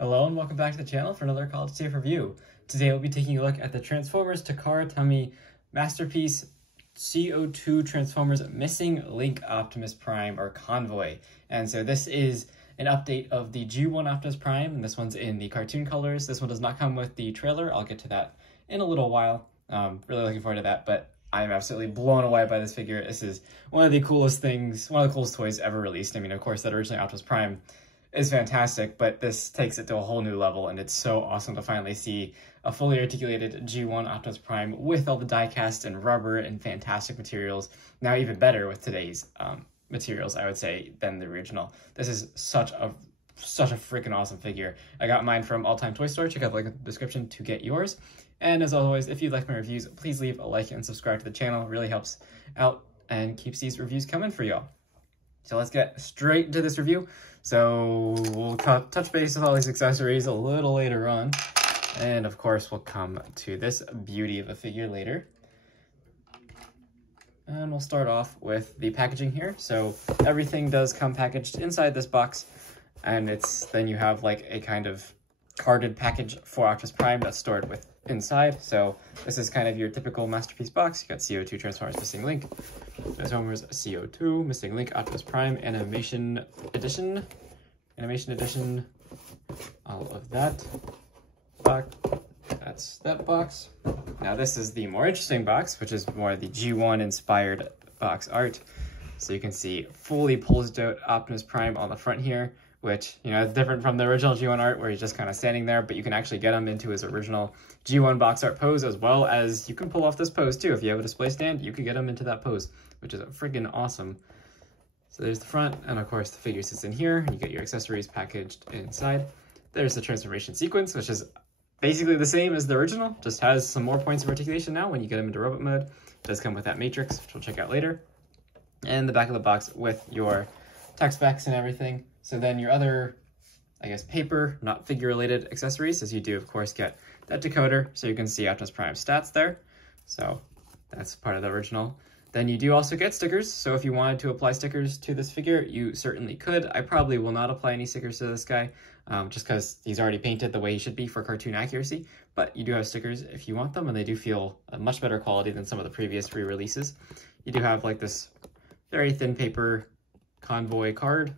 Hello and welcome back to the channel for another College Safe review. Today we'll be taking a look at the Transformers Takara Tomy Masterpiece C-02 Transformers Missing Link Optimus Prime or Convoy. And so this is an update of the G1 Optimus Prime, and this one's in the cartoon colors. This one does not come with the trailer. I'll get to that in a little while. Really looking forward to that, but I'm absolutely blown away by this figure. This is one of the coolest things, one of the coolest toys ever released. I mean, of course, that originally Optimus Prime is fantastic, but this takes it to a whole new level, and it's so awesome to finally see a fully articulated G1 Optimus Prime with all the die-cast and rubber and fantastic materials. Now even better with today's materials, I would say, than the original. This is such a freaking awesome figure. I got mine from All Time Toy Store. Check out the link in the description to get yours. And as always, if you like my reviews, please leave a like and subscribe to the channel. It really helps out and keeps these reviews coming for y'all. So let's get straight into this review. So we'll touch base with all these accessories a little later on. And of course, we'll come to this beauty of a figure later. And we'll start off with the packaging here. So everything does come packaged inside this box. And then you have like a kind of carded package for Optimus Prime that's stored with inside. So this is kind of your typical Masterpiece box. You got C-02 Transformers Missing Link, Transformers C-02 Missing Link Optimus Prime Animation Edition, all of that. That's that box. Now this is the more interesting box, which is more the G1 inspired box art. So you can see fully posed out Optimus Prime on the front here, which, you know, is different from the original G1 art where he's just kind of standing there, but you can actually get him into his original G1 box art pose, as well as you can pull off this pose too. If you have a display stand, you can get him into that pose, which is freaking awesome. So there's the front, and of course the figure sits in here, and you get your accessories packaged inside. There's the transformation sequence, which is basically the same as the original, just has some more points of articulation now when you get him into robot mode. It does come with that matrix, which we'll check out later. And the back of the box with your tech specs and everything. So then your other, I guess, paper, not figure-related accessories, as you do, of course, get that decoder, so you can see Optimus Prime stats there. So that's part of the original. Then you do also get stickers, so if you wanted to apply stickers to this figure, you certainly could. I probably will not apply any stickers to this guy, just because he's already painted the way he should be for cartoon accuracy, but you do have stickers if you want them, and they do feel a much better quality than some of the previous re-releases. You do have like this very thin paper convoy card,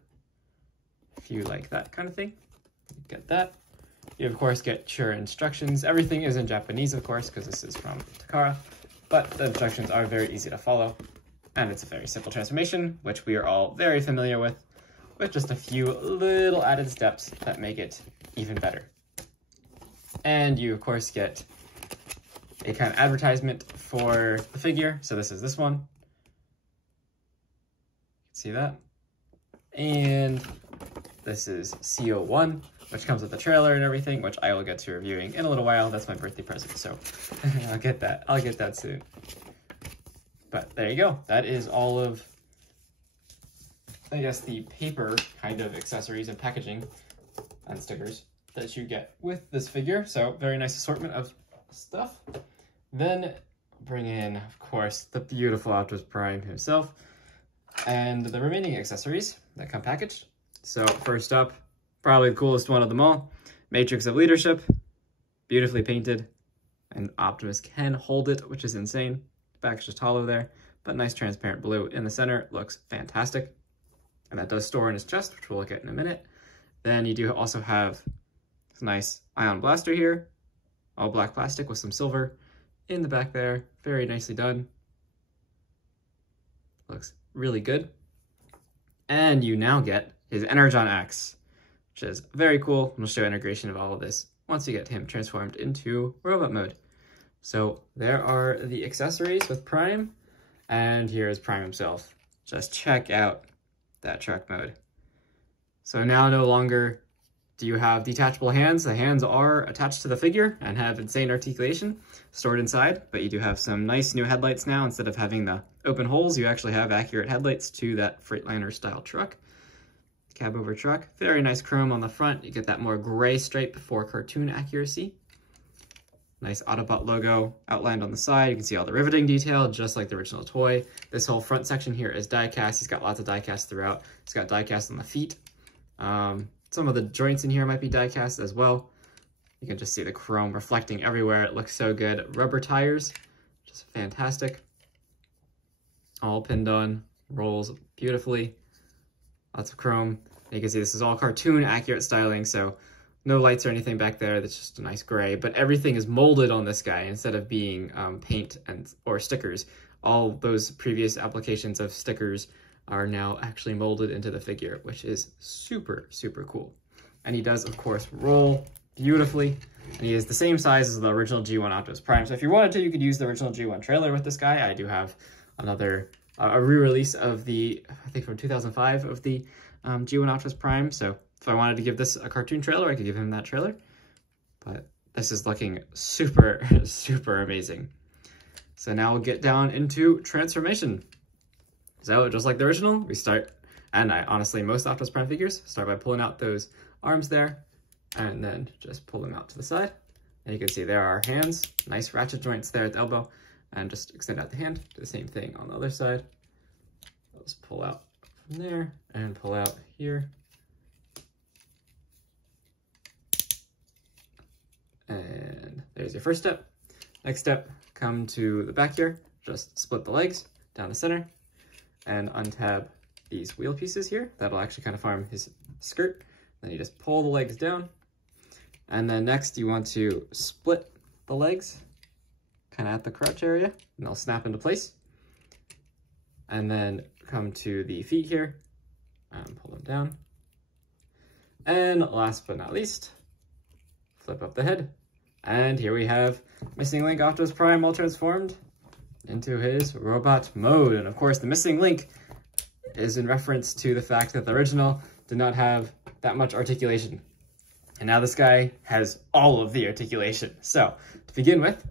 if you like that kind of thing. You get that. You of course get your instructions. Everything is in Japanese, of course, because this is from Takara, but the instructions are very easy to follow, and it's a very simple transformation, which we are all very familiar with just a few little added steps that make it even better. And you of course get a kind of advertisement for the figure. So this is this one. See that? And this is C-01, which comes with the trailer and everything, which I will get to reviewing in a little while. That's my birthday present, so I'll get that soon. But there you go. That is all of, I guess, the paper kind of accessories and packaging and stickers that you get with this figure. So very nice assortment of stuff. Then bring in, of course, the beautiful Optimus Prime himself and the remaining accessories that come packaged. So first up, probably the coolest one of them all, Matrix of Leadership, beautifully painted, and Optimus can hold it, which is insane. Back's just hollow there, but nice transparent blue in the center, looks fantastic. And that does store in his chest, which we'll look at in a minute. Then you do also have this nice ion blaster here, all black plastic with some silver in the back there, very nicely done. Looks really good. And you now get his Energon Axe, which is very cool. We'll show integration of all of this once you get him transformed into robot mode. So there are the accessories with Prime, and here is Prime himself. Just check out that truck mode. So now no longer do you have detachable hands. The hands are attached to the figure and have insane articulation stored inside, but you do have some nice new headlights now. Instead of having the open holes, you actually have accurate headlights to that Freightliner style truck. Cab over truck, very nice chrome on the front. You get that more gray stripe for cartoon accuracy. Nice Autobot logo outlined on the side. You can see all the riveting detail, just like the original toy. This whole front section here is die cast. He's got lots of die cast throughout. He's got die cast on the feet. some of the joints in here might be die cast as well. You can just see the chrome reflecting everywhere. It looks so good. Rubber tires, just fantastic. All pinned on, rolls beautifully. Lots of chrome. You can see this is all cartoon accurate styling, so no lights or anything back there. That's just a nice gray, but everything is molded on this guy instead of being paint or stickers. All those previous applications of stickers are now actually molded into the figure, which is super, super cool. And he does, of course, roll beautifully. And he is the same size as the original G1 Optimus Prime. So if you wanted to, you could use the original G1 trailer with this guy. I do have another, a re-release of the, I think from 2005, of the G1 Optimus Prime. So if I wanted to give this a cartoon trailer, I could give him that trailer. But this is looking super, super amazing. So now we'll get down into transformation. So just like the original, we start, and honestly, most Optimus Prime figures start by pulling out those arms there, and then just pull them out to the side. And you can see there are hands, nice ratchet joints there at the elbow, and just extend out the hand. Do the same thing on the other side. Let's pull out from there and pull out here. And there's your first step. Next step, come to the back here, just split the legs down the center and untab these wheel pieces here. That'll actually kind of form his skirt. Then you just pull the legs down. And then next you want to split the legs kind of at the crotch area, and they'll snap into place. And then come to the feet here and pull them down. And last but not least, flip up the head. And here we have Missing Link Optimus Prime all transformed into his robot mode. And of course, the missing link is in reference to the fact that the original did not have that much articulation. And now this guy has all of the articulation. So to begin with,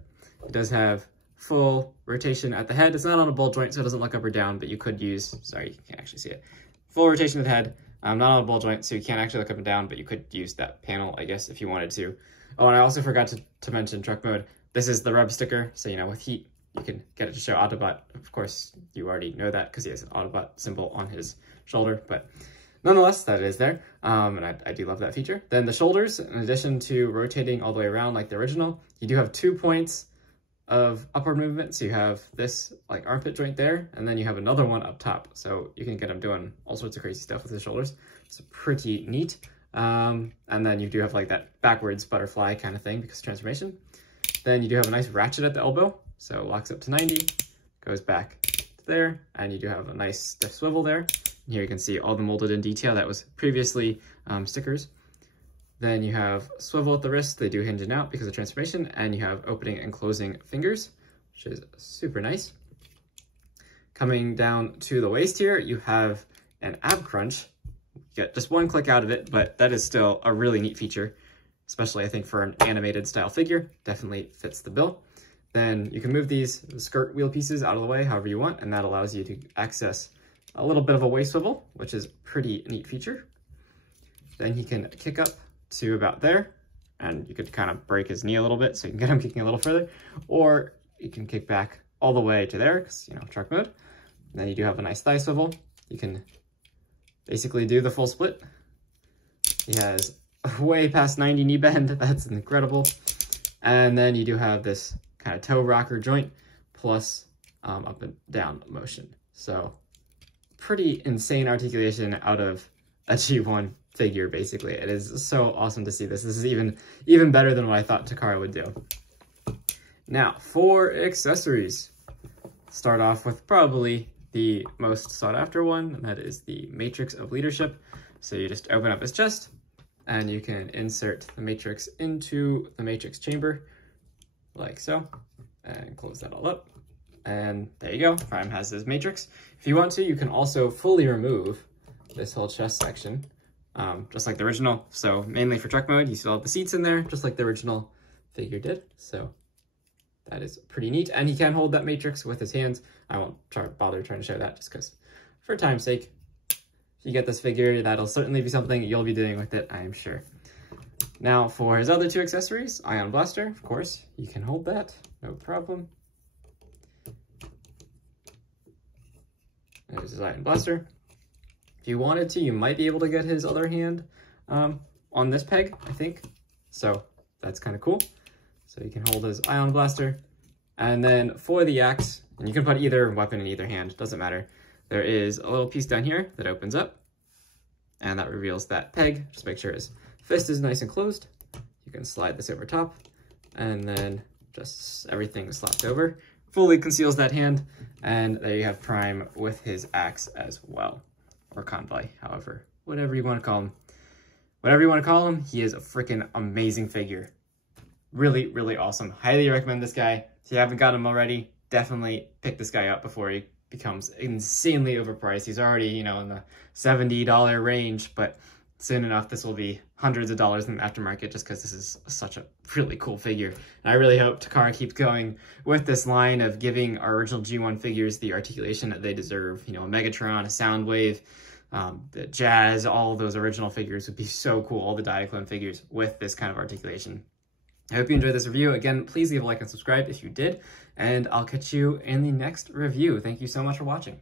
it does have full rotation at the head. It's not on a ball joint, so it doesn't look up or down, but you could use, sorry, you can't actually see it. Full rotation at the head, not on a ball joint, so you can't actually look up and down, but you could use that panel, I guess, if you wanted to. Oh, and I also forgot to mention truck mode. This is the rub sticker, so, you know, with heat, you can get it to show Autobot. Of course, you already know that because he has an Autobot symbol on his shoulder, but nonetheless, that is there, and I do love that feature. Then the shoulders, in addition to rotating all the way around like the original, you do have 2 points of upward movement. So you have this like armpit joint there, and then you have another one up top. So you can get him doing all sorts of crazy stuff with his shoulders. It's pretty neat. And then you do have like that backwards butterfly kind of thing because of transformation. Then you do have a nice ratchet at the elbow. So it locks up to 90, goes back to there, and you do have a nice stiff swivel there. And here you can see all the molded in detail that was previously stickers. Then you have swivel at the wrist. They do hinge in out because of transformation, and you have opening and closing fingers, which is super nice. Coming down to the waist here, you have an ab crunch. You get just one click out of it, but that is still a really neat feature, especially I think for an animated style figure. Definitely fits the bill. Then you can move these skirt wheel pieces out of the way however you want, and that allows you to access a little bit of a waist swivel, which is a pretty neat feature. Then he can kick up to about there, and you could kind of break his knee a little bit so you can get him kicking a little further, or you can kick back all the way to there because, you know, truck mode. And then you do have a nice thigh swivel. You can basically do the full split. He has way past 90 knee bend. That's incredible. And then you do have this kind of toe rocker joint plus up and down motion. So pretty insane articulation out of a G1 figure, basically. It is so awesome to see this. This is even better than what I thought Takara would do. Now, for accessories. Start off with probably the most sought after one, and that is the Matrix of Leadership. So you just open up his chest, and you can insert the Matrix into the Matrix chamber, like so, and close that all up. And there you go, Prime has his Matrix. If you want to, you can also fully remove this whole chest section, just like the original. So mainly for truck mode, you still have the seats in there, just like the original figure did. So that is pretty neat. And he can hold that Matrix with his hands. I won't bother trying to show that just because for time's sake, if you get this figure, that'll certainly be something you'll be doing with it, I am sure. Now for his other two accessories, Ion Blaster, of course, you can hold that, no problem. There's his Ion Blaster. If you wanted to, you might be able to get his other hand on this peg, I think. So that's kind of cool. So you can hold his ion blaster. And then for the axe, and you can put either weapon in either hand, doesn't matter. There is a little piece down here that opens up, and that reveals that peg. Just make sure his fist is nice and closed. You can slide this over top, and then just everything slapped over. Fully conceals that hand, and there you have Prime with his axe as well. Or convoy, however, whatever you want to call him. Whatever you want to call him, he is a freaking amazing figure. Really, really awesome. Highly recommend this guy. If you haven't got him already, definitely pick this guy up before he becomes insanely overpriced. He's already, you know, in the $70 range, but soon enough, this will be hundreds of dollars in the aftermarket just because this is such a really cool figure. And I really hope Takara keeps going with this line of giving our original G1 figures the articulation that they deserve. You know, a Megatron, a Soundwave, the Jazz, all of those original figures would be so cool, all the Diaclone figures with this kind of articulation. I hope you enjoyed this review. Again, please leave a like and subscribe if you did, and I'll catch you in the next review. Thank you so much for watching.